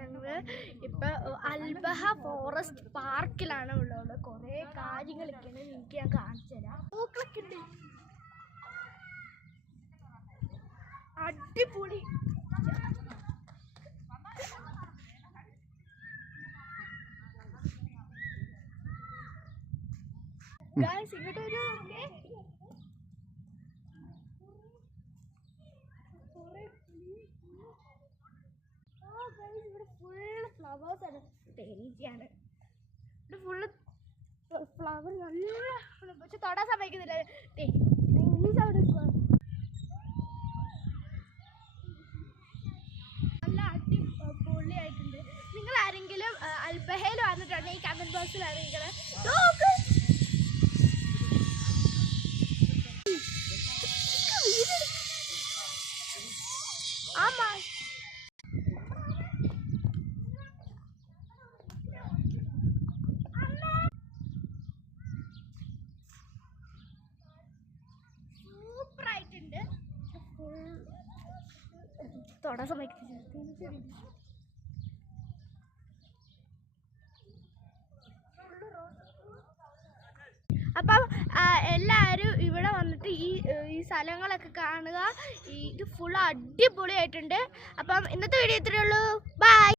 ഞങ്ങൾ ഇപ്പോൾ Al Baha forest പാർക്കിലാണ് ഉള്ളത്. കുറേ കാര്യങ്ങളൊക്കെയാണ് നിങ്ങൾക്ക് ഞാൻ കാണിച്ചു തരാം. പൂക്കളൊക്കെ ഉണ്ട്, അടിപൊളി. ഇങ്ങോട്ട് ഒരു ഇവിടെ ഫുള്ള് ഫ്ലവേഴ്സ് ആണ്. തേനീച്ചയാണ് ഇവിടെ ഫുള്ള് ഫ്ലവർ. നല്ല പക്ഷെ തൊടാൻ സമ്മതിക്കുന്നില്ല. തേനീച്ച അവിടെ നല്ല അടിപൊളിയായിട്ടുണ്ട്. നിങ്ങൾ ആരെങ്കിലും അൽബഹയിൽ വന്നിട്ടുണ്ടെങ്കിൽ കമന്റ് ബോക്സിൽ അറിയിക്കണം. ஆமா സൂപ്പർ ആയിട്ടുണ്ട്. തൊടാൻ സമ്മതിക്കില്ല. അപ്പം എല്ലാവരും ഇവിടെ വന്നിട്ട് ഈ സ്ഥലങ്ങളൊക്കെ കാണുക. ഇത് ഫുൾ അടിപൊളിയായിട്ടുണ്ട്. അപ്പം ഇന്നത്തെ വീഡിയോ ഇത്രയേ ഉള്ളൂ. ബൈ.